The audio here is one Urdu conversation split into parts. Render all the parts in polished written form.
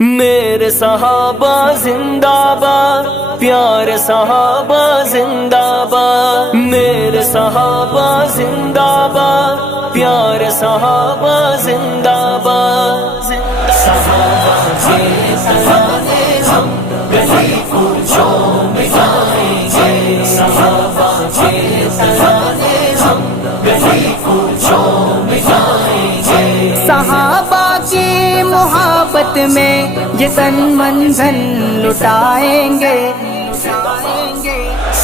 میرے صحابہ زندہ باد، پیارے صحابہ زندہ باد، میرے صحابہ زندہ باد، پیارے صحابہ زندہ باد۔ صحابہ کے ترانے ہم گلی کوچوں میں گائیں گے، صحابہ کے ترانے ہم گلی کوچوں میں گائیں گے۔ صحابہ کی محبت میں یہ تن من دھن لٹائیں گے،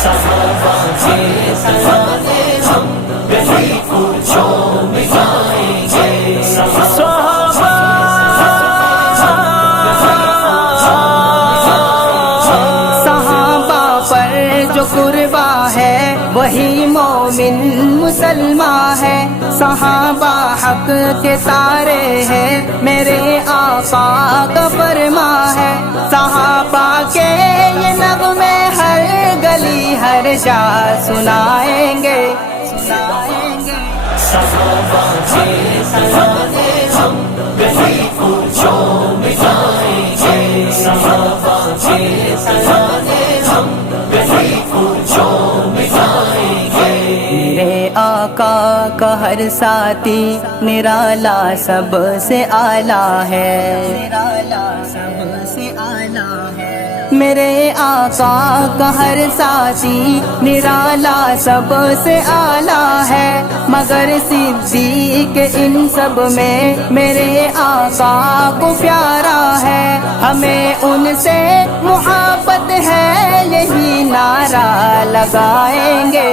صحابہ کے ترانے ہم گلی کوچوں میں گائیں گے۔ صحابہ پر جو قربا ہے وہی مومن مسلمان ہے، صحابہ حق کے تارے ہیں، میرے آقا کا فرما ہے، صحابہ کے یہ نغمے ہر گلی ہر جا سنائیں گے۔ صحابہ کے ترانے ہم گلی کوچوں میں گائیں گے، صحابہ کے ترانے ہم گلی کوچوں میں گائیں گے۔ میرے آقا کا ہر ساتھی نرالا سب سے اعلیٰ ہے، میرے آقا کا ہر ساتھی نرالا سب سے اعلیٰ ہے، مگر صدیق ان سب میں میرے آقا کو پیارا ہے، ہمیں ان سے محبت ہے یہی نعرہ لگائیں گے۔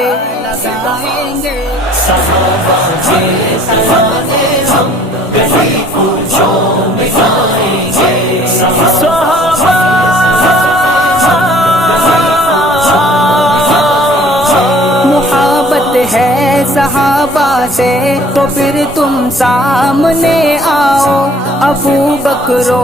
صحابہ کے ترانے ہم گلی کوچوں میں گائیں گے، محبت ہے صحابہ سے تو پھر تم سامنے آؤ، ابو بکر و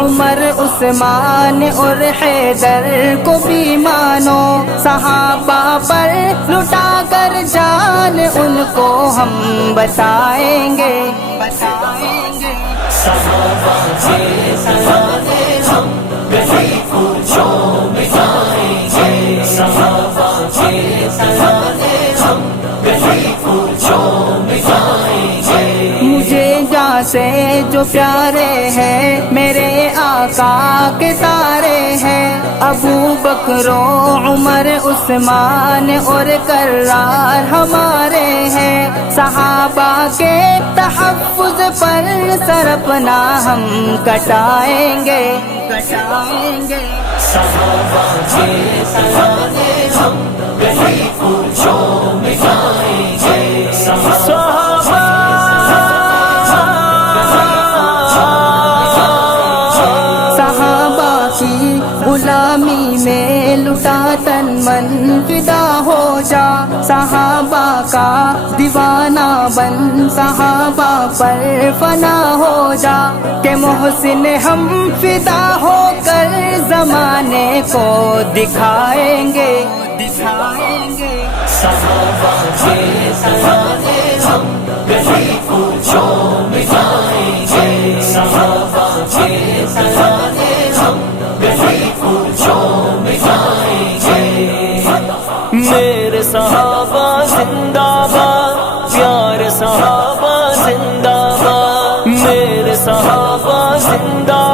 عمر عثمان اور حیدر کو بھی مانو، صحابہ پر لٹا کر جان ان کو ہم بتائیں گے۔ صحابہ کے ترانے ہم گلی کوچوں میں گائیں گے، صحابہ کے ترانے ہم گلی کوچوں میں گائیں گے۔ مجھے جہاں سے جو پیارے ہیں میرے آقا کے تارے ہیں، ابو بکر و عمر عثمان اور کرار ہمارے ہیں، صحابہ کے تحفظ پر سر اپنا ہم کٹائیں گے۔ صحابہ کے ترانے ہم گلی کوچوں میں گائیں گے، صحابہ کی غلامی میں لٹا تن من فدا ہو جا، صحابہ کا دیوانہ بن صحابہ پر فنا ہو جا، کہ محسن ہم فدا ہو کر زمانے کو دکھائیں گے۔ صحابہ کے ترانے ہم گلی کوچوں میں گائیں گے، صحابہ کے ترانے ہم گلی کوچوں میں گائیں گے۔ میرے صحابہ زندہ باد، پیارے صحابہ زندہ باد، میرے صحابہ زندہ